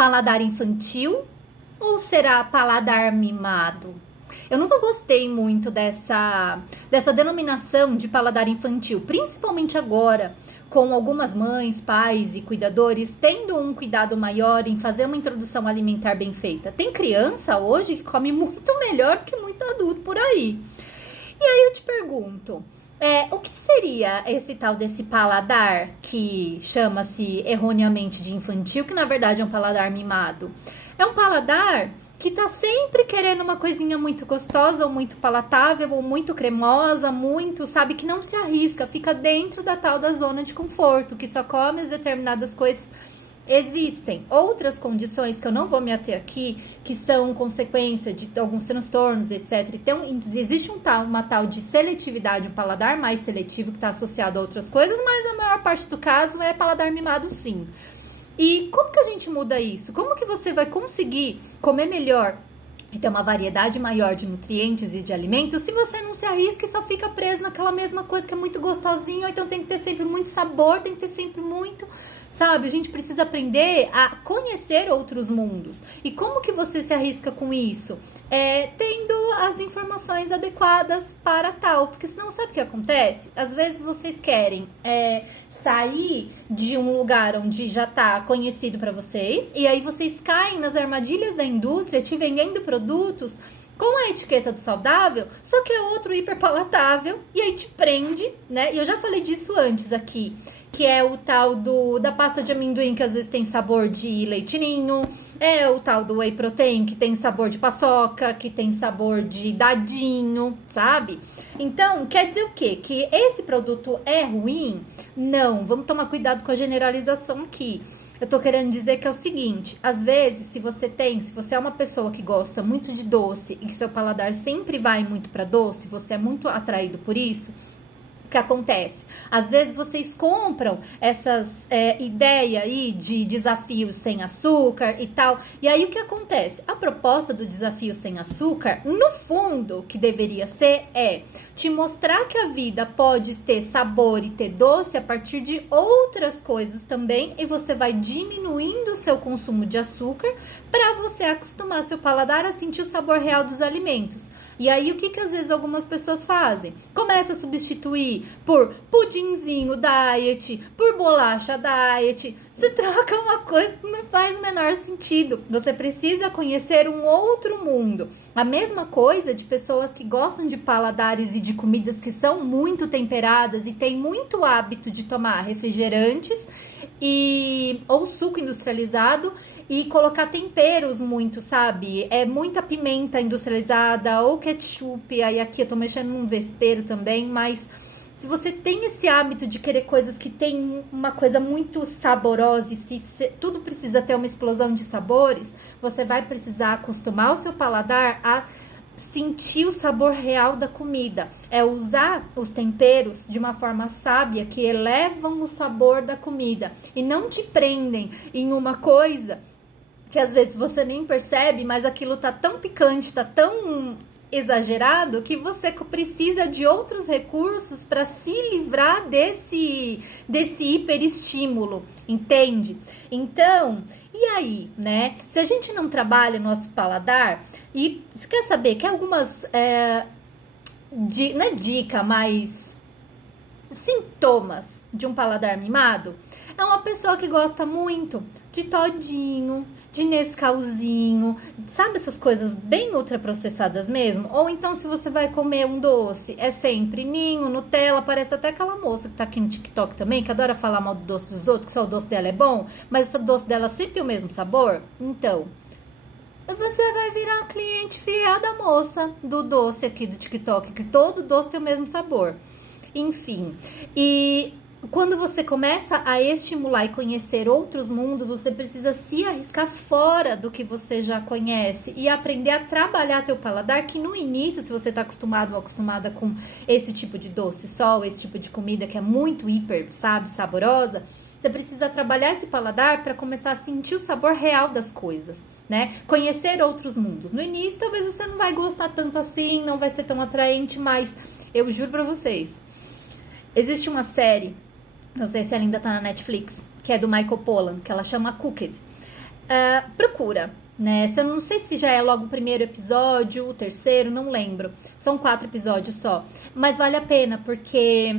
paladar infantil ou será paladar mimado? Eu nunca gostei muito dessa denominação de paladar infantil, principalmente agora, com algumas mães, pais e cuidadores tendo um cuidado maior em fazer uma introdução alimentar bem feita. Tem criança hoje que come muito melhor que muito adulto por aí. E aí eu te pergunto, o que seria esse tal desse paladar que chama-se erroneamente de infantil, que na verdade é um paladar mimado? É um paladar que tá sempre querendo uma coisinha muito gostosa, ou muito palatável, ou muito cremosa, muito, sabe, que não se arrisca, fica dentro da tal da zona de conforto, que só come as determinadas coisas. Existem outras condições que eu não vou me ater aqui, que são consequência de alguns transtornos, etc. Então, existe uma tal de seletividade, um paladar mais seletivo que está associado a outras coisas, mas na maior parte do caso é paladar mimado, sim. E como que a gente muda isso? Como que você vai conseguir comer melhor e ter uma variedade maior de nutrientes e de alimentos se você não se arrisca e só fica preso naquela mesma coisa que é muito gostosinho, ou então tem que ter sempre muito sabor, tem que ter sempre muito, sabe? A gente precisa aprender a conhecer outros mundos. E como que você se arrisca com isso? Tendo as informações adequadas para tal, porque senão sabe o que acontece? Às vezes vocês querem sair de um lugar onde já está conhecido para vocês, e aí vocês caem nas armadilhas da indústria te vendendo produtos com a etiqueta do saudável, só que é outro hiperpalatável, e aí te prende, né? E eu já falei disso antes aqui, que é o tal da pasta de amendoim, que às vezes tem sabor de leite ninho, é o tal do whey protein, que tem sabor de paçoca, que tem sabor de dadinho, sabe? Então, quer dizer o quê? Que esse produto é ruim? Não, vamos tomar cuidado com a generalização aqui. Eu tô querendo dizer que é o seguinte, às vezes, se você é uma pessoa que gosta muito de doce e que seu paladar sempre vai muito para doce, você é muito atraído por isso, o que acontece? Às vezes vocês compram essas ideias aí de desafios sem açúcar e tal, e aí o que acontece? A proposta do desafio sem açúcar, no fundo, o que deveria ser te mostrar que a vida pode ter sabor e ter doce a partir de outras coisas também, e você vai diminuindo o seu consumo de açúcar para você acostumar seu paladar a sentir o sabor real dos alimentos. E aí, o que às vezes algumas pessoas fazem? Começa a substituir por pudinzinho diet, por bolacha diet. Você troca uma coisa que não faz o menor sentido. Você precisa conhecer um outro mundo. A mesma coisa de pessoas que gostam de paladares e de comidas que são muito temperadas e têm muito hábito de tomar refrigerantes ou suco industrializado e colocar temperos muito, sabe? Muita pimenta industrializada ou ketchup. Aí aqui eu tô mexendo num vespeiro também, mas se você tem esse hábito de querer coisas que tem uma coisa muito saborosa e tudo precisa ter uma explosão de sabores, você vai precisar acostumar o seu paladar a sentir o sabor real da comida. É usar os temperos de uma forma sábia que elevam o sabor da comida e não te prendem em uma coisa que às vezes você nem percebe, mas aquilo tá tão picante, tá tão exagerado, que você precisa de outros recursos para se livrar desse hiperestímulo, entende? Então, e aí, né? Se a gente não trabalha nosso paladar, e você quer saber que algumas, não é dica, mas sintomas de um paladar mimado? É uma pessoa que gosta muito de todinho, de Nescauzinho, sabe essas coisas bem ultraprocessadas mesmo? Ou então, se você vai comer um doce, é sempre ninho, Nutella, parece até aquela moça que tá aqui no TikTok também, que adora falar mal do doce dos outros, que só o doce dela é bom, mas o doce dela sempre tem o mesmo sabor. Então, você vai virar cliente fiel da moça do doce aqui do TikTok, que todo doce tem o mesmo sabor. Enfim, e quando você começa a estimular e conhecer outros mundos, você precisa se arriscar fora do que você já conhece e aprender a trabalhar teu paladar, que no início, se você está acostumado ou acostumada com esse tipo de doce só, esse tipo de comida que é muito hiper, sabe, saborosa, você precisa trabalhar esse paladar para começar a sentir o sabor real das coisas, né? Conhecer outros mundos. No início, talvez você não vai gostar tanto assim, não vai ser tão atraente, mas eu juro para vocês, existe uma série, não sei se ela ainda tá na Netflix, que é do Michael Pollan, que ela chama Cooked. procura, né? Eu não sei se já é logo o primeiro episódio, o terceiro, não lembro. São 4 episódios só. Mas vale a pena, porque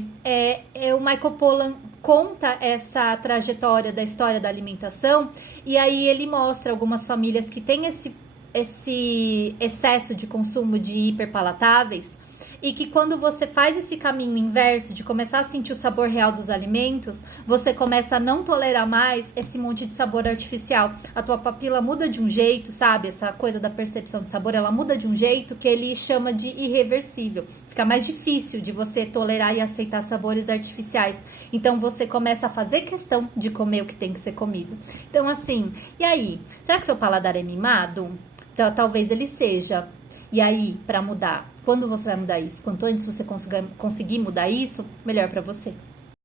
o Michael Pollan conta essa trajetória da história da alimentação, e aí ele mostra algumas famílias que têm esse excesso de consumo de hiperpalatáveis, e que quando você faz esse caminho inverso de começar a sentir o sabor real dos alimentos, você começa a não tolerar mais esse monte de sabor artificial. A tua papila muda de um jeito, sabe? Essa coisa da percepção de sabor, ela muda de um jeito que ele chama de irreversível. Fica mais difícil de você tolerar e aceitar sabores artificiais. Então você começa a fazer questão de comer o que tem que ser comido. Então assim, e aí? Será que seu paladar é mimado? Então, talvez ele seja. E aí, para mudar, quando você vai mudar isso? Quanto antes você conseguir mudar isso, melhor para você.